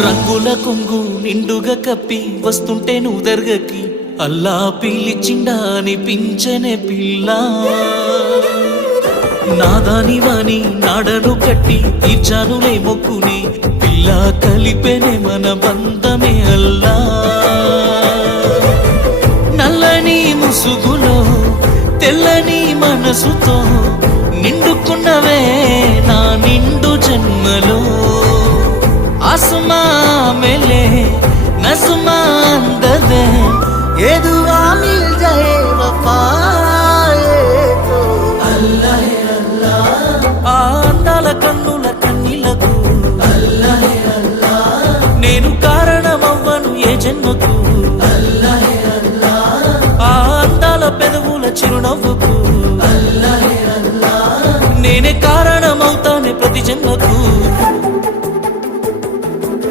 రంగుల కొంగు నిండుగా కప్పి వస్తుంటే నువ్వు దర్గకి అల్లా పిలిచిండా అనిపించనే పిల్ల నాదాని వాని నాడను కట్టి తీర్చానులే మొక్కుని పిల్ల కలిపెనే మన బంధమే అల్లా నల్లని ముసుగులో తెల్లని మనసుతో నిండుకున్నవే నా నిండు జన్మలో आसमां मिले नज़्मा अंदर ये दुआ मिल जाए वफाए तो अल्लाह है अल्लाह आंदाल कन्नुल कन्निलकु अल्लाह है अल्लाह नेनु कारणमव्वनु ये जन्मकु अल्लाह है अल्लाह आंदाल पेदवुल चिरुनव्वुकु अल्लाह है अल्लाह नेने कारणमవుతానే ప్రతి జన్మకు